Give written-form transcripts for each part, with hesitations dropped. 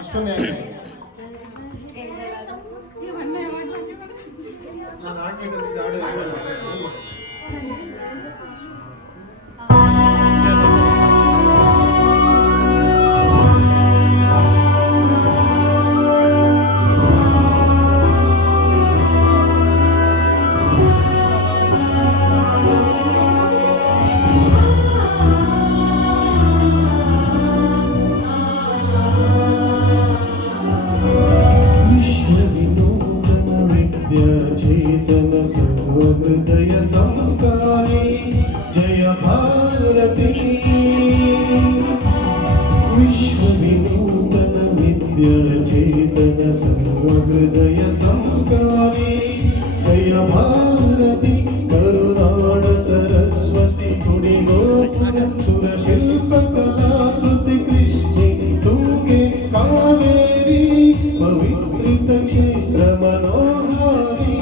ಅಷ್ಟೊಂದೇ ನಾನು ಹಾಕ್ಲಿಕ್ಕೆ ಹಾಡು चेतन सर्वहृदय संस्कारी जय भारती विश्व विनूतन विद्या चेतन सर्वहृदय संस्कारी जय भारती करुणाड सरस्वती गुणिगोपुर सुरशिल्प कलाकृति कृष्णि तुंगे कावेरी पवित्रित क्षेत्र मनोहारी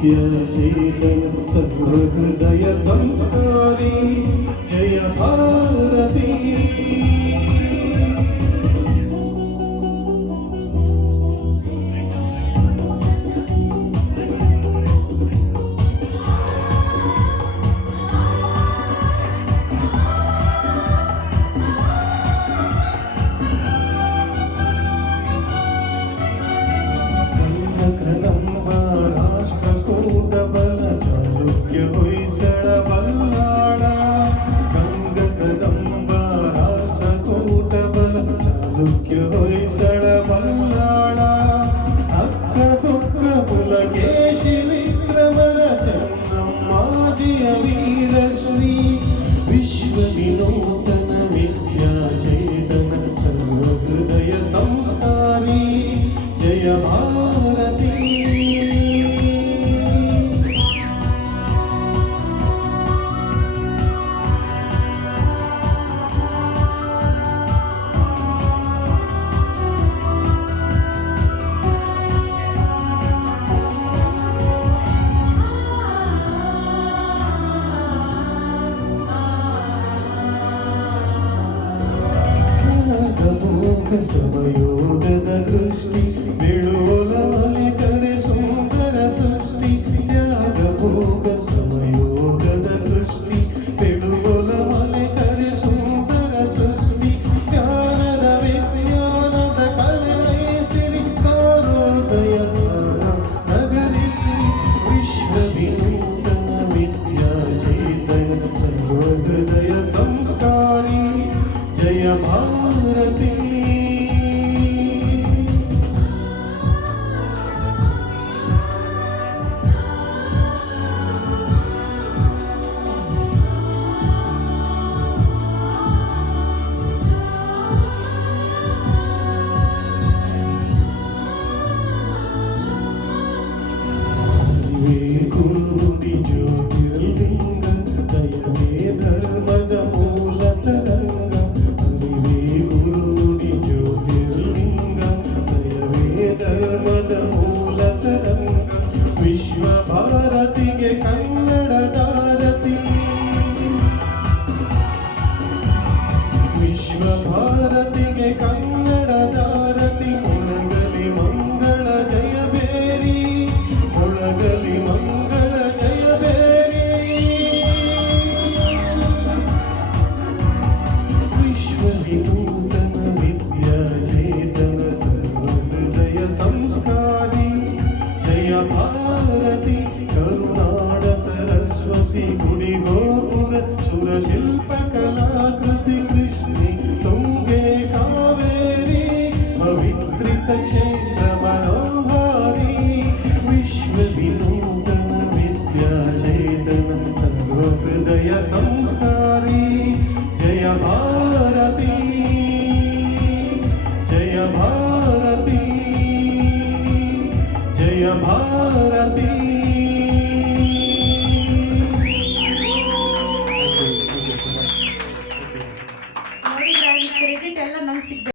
चेतन सर्वहृदय संस्कारी जय भारती ಸಮಯೋಗದ ದೃಷ್ಟಿ ಬಿಡುವಲ ಮಲಿಕರೆ ಸುಂದರ ಸೃಷ್ಟಿ ತ್ಯಾಗ ಭೋಗ ಸಮಯೋಗದ ದೃಷ್ಟಿ ಬಿಡುವಲ ಮಲಿಕರೆ ಸುಂದರ ಸೃಷ್ಟಿ ಜ್ಞಾನದ ವಿಜ್ಞಾನದ ಕಲೆ ಸಿರಿ ಸಾರೋದಯ ನಗರಿ ವಿಶ್ವ ವಿನೂತನ ವಿದ್ಯಾ ಚೇತನ ಸರ್ವಹೃದಯ ಸಂಸ್ಕಾರಿ ಜಯ ಭಾರತಿ ज्योतिर्लिंग दयवे धर्मद मूल तरंग हरिवे गुरुनि ज्योतिर्लिंग दयवे धर्मद मूल तरंग विश्व भारतिगे कन्नड दारति विश्व भारतिगे